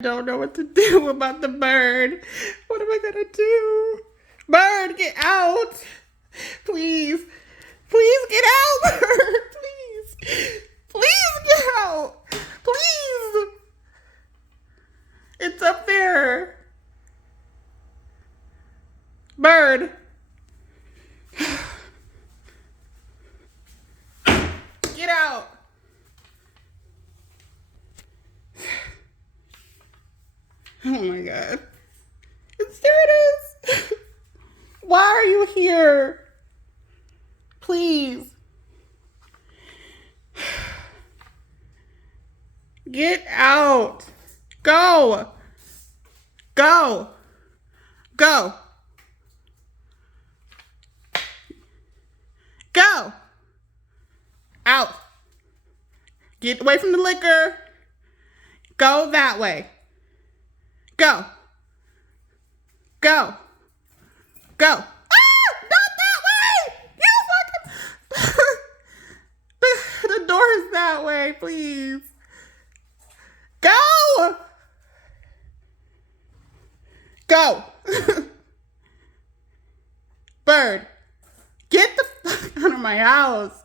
Don't know what to do about the bird. What am I gonna do? Bird, get out! Please. Please get out, bird! Please. Please get out! Please! It's up there. Bird. Get out. Oh my God. There it is. Why are you here? Please. Get out. Go. Go. Go. Go. Out. Get away from the liquor. Go that way. Go. Go. Go. Ah! Not that way! You fucking... the door is that way, please. Go! Go. Bird, get the fuck out of my house.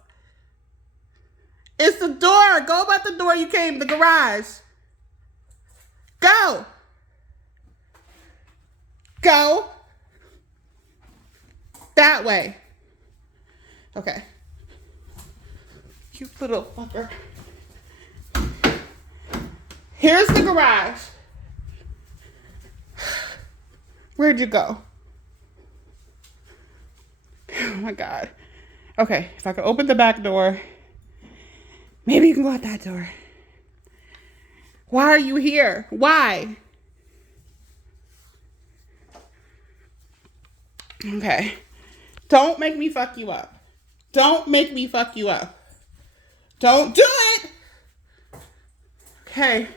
It's the door. Go about the door you came, the garage. Go. Go. That way. Okay. You little fucker. Here's the garage. Where'd you go? Oh my God. Okay, if I could open the back door, maybe you can go out that door. Why are you here? Why? Okay. Don't make me fuck you up. Don't make me fuck you up. Don't do it! Okay.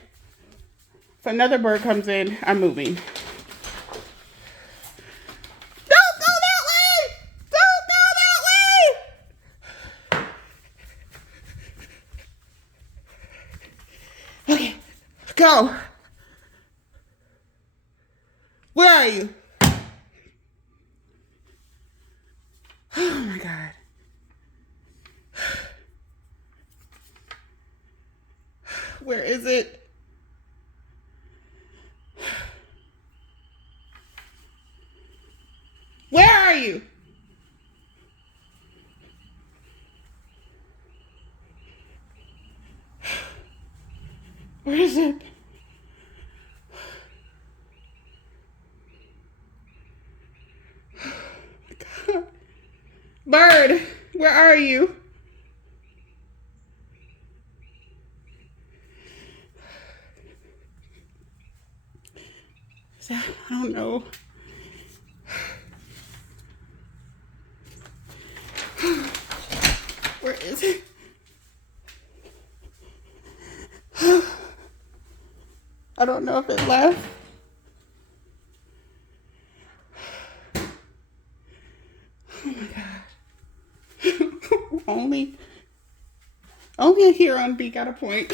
If another bird comes in, I'm moving. Don't go that way! Don't go that way! Okay. Go. Where are you? Oh my God. Where is it? Where are you? Where is it? Oh my God. Bird, where are you? I don't know. Where is it? I don't know if it left. Oh my God. Only a Huron bee got a point.